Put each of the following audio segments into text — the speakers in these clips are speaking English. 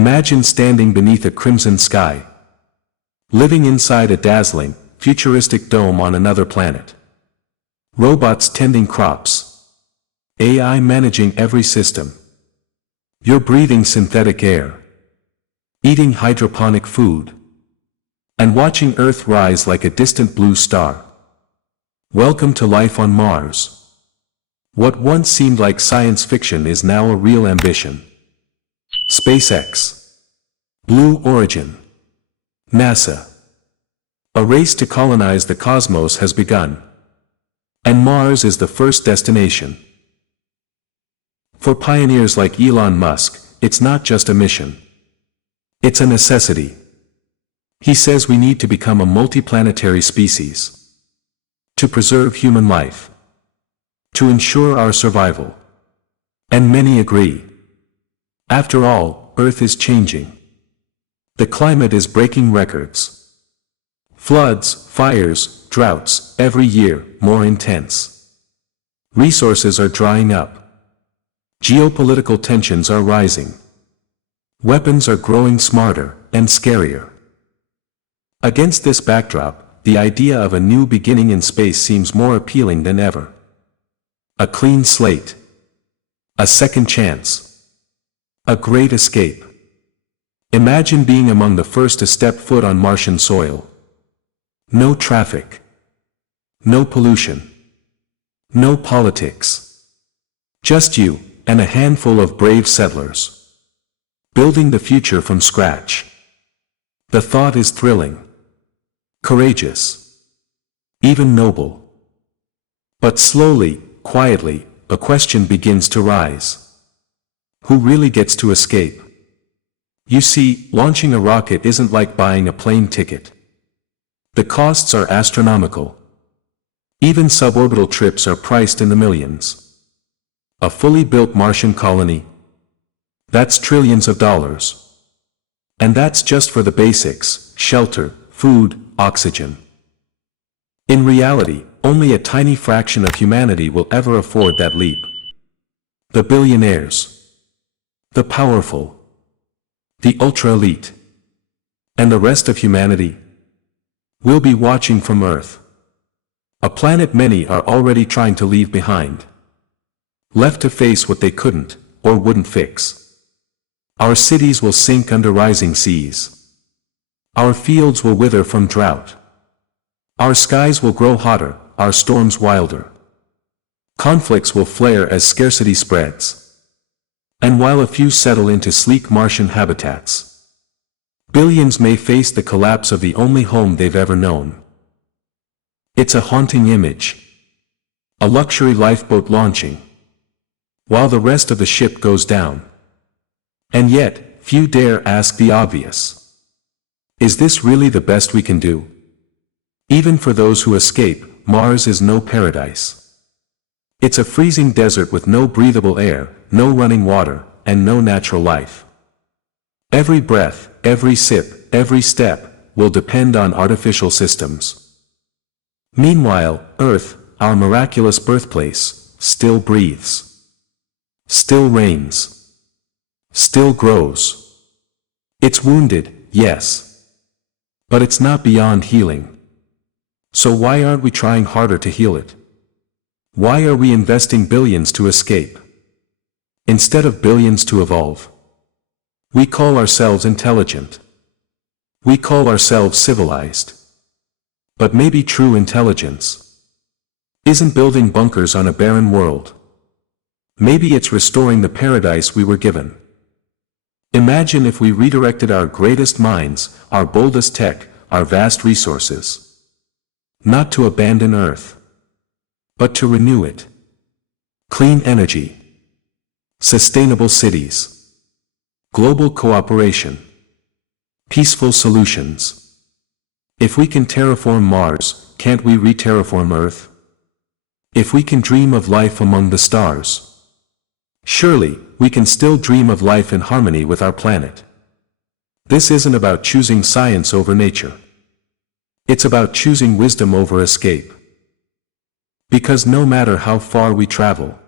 Imagine standing beneath a crimson sky, living inside a dazzling, futuristic dome on another planet. Robots tending crops, AI managing every system. You're breathing synthetic air, eating hydroponic food, and watching Earth rise like a distant blue star. Welcome to life on Mars. What once seemed like science fiction is now a real ambition. SpaceX, Blue Origin, NASA. A race to colonize the cosmos has begun. And Mars is the first destination. For pioneers like Elon Musk, it's not just a mission. It's a necessity. He says we need to become a multiplanetary species. To preserve human life. To ensure our survival. And many agree. After all, Earth is changing. The climate is breaking records. Floods, fires, droughts, every year, more intense. Resources are drying up. Geopolitical tensions are rising. Weapons are growing smarter and scarier. Against this backdrop, the idea of a new beginning in space seems more appealing than ever. A clean slate. A second chance. A great escape. Imagine being among the first to step foot on Martian soil. No traffic. No pollution. No politics. Just you, and a handful of brave settlers. Building the future from scratch. The thought is thrilling. Courageous. Even noble. But slowly, quietly, a question begins to rise. Who really gets to escape? You see, launching a rocket isn't like buying a plane ticket. The costs are astronomical. Even suborbital trips are priced in the millions. A fully built Martian colony? That's trillions of dollars. And that's just for the basics: shelter, food, oxygen. In reality, only a tiny fraction of humanity will ever afford that leap. The billionaires. The powerful. The ultra-elite. And the rest of humanity will be watching from Earth. A planet many are already trying to leave behind. Left to face what they couldn't, or wouldn't fix. Our cities will sink under rising seas. Our fields will wither from drought. Our skies will grow hotter, our storms wilder. Conflicts will flare as scarcity spreads. And while a few settle into sleek Martian habitats, billions may face the collapse of the only home they've ever known. It's a haunting image. A luxury lifeboat launching, while the rest of the ship goes down. And yet, few dare ask the obvious. Is this really the best we can do? Even for those who escape, Mars is no paradise. It's a freezing desert with no breathable air, no running water, and no natural life. Every breath, every sip, every step, will depend on artificial systems. Meanwhile, Earth, our miraculous birthplace, still breathes. Still reigns. Still grows. It's wounded, yes. But it's not beyond healing. So why aren't we trying harder to heal it? Why are we investing billions to escape, instead of billions to evolve? We call ourselves intelligent. We call ourselves civilized. But maybe true intelligence isn't building bunkers on a barren world. Maybe it's restoring the paradise we were given. Imagine if we redirected our greatest minds, our boldest tech, our vast resources, not to abandon Earth, but to renew it. Clean energy, sustainable cities, global cooperation, peaceful solutions. If we can terraform Mars, can't we re-terraform Earth? If we can dream of life among the stars, surely, we can still dream of life in harmony with our planet. This isn't about choosing science over nature. It's about choosing wisdom over escape. Because no matter how far we travel,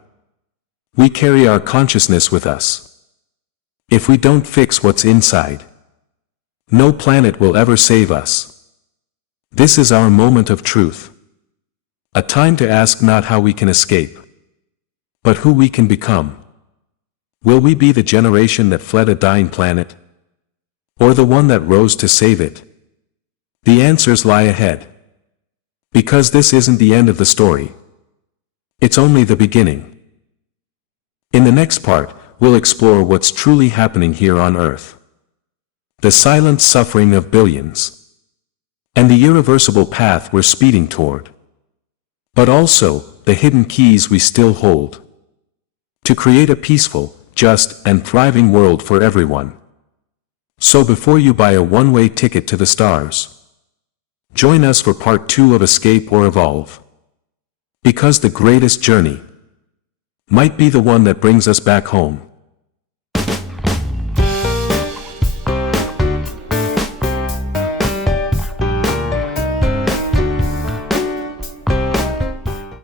we carry our consciousness with us. If we don't fix what's inside, no planet will ever save us. This is our moment of truth. A time to ask not how we can escape, but who we can become. Will we be the generation that fled a dying planet? Or the one that rose to save it? The answers lie ahead. Because this isn't the end of the story. It's only the beginning. In the next part, we'll explore what's truly happening here on Earth. The silent suffering of billions. And the irreversible path we're speeding toward. But also, the hidden keys we still hold. To create a peaceful, just, and thriving world for everyone. So before you buy a one-way ticket to the stars, join us for part 2 of Escape or Evolve. Because the greatest journey might be the one that brings us back home.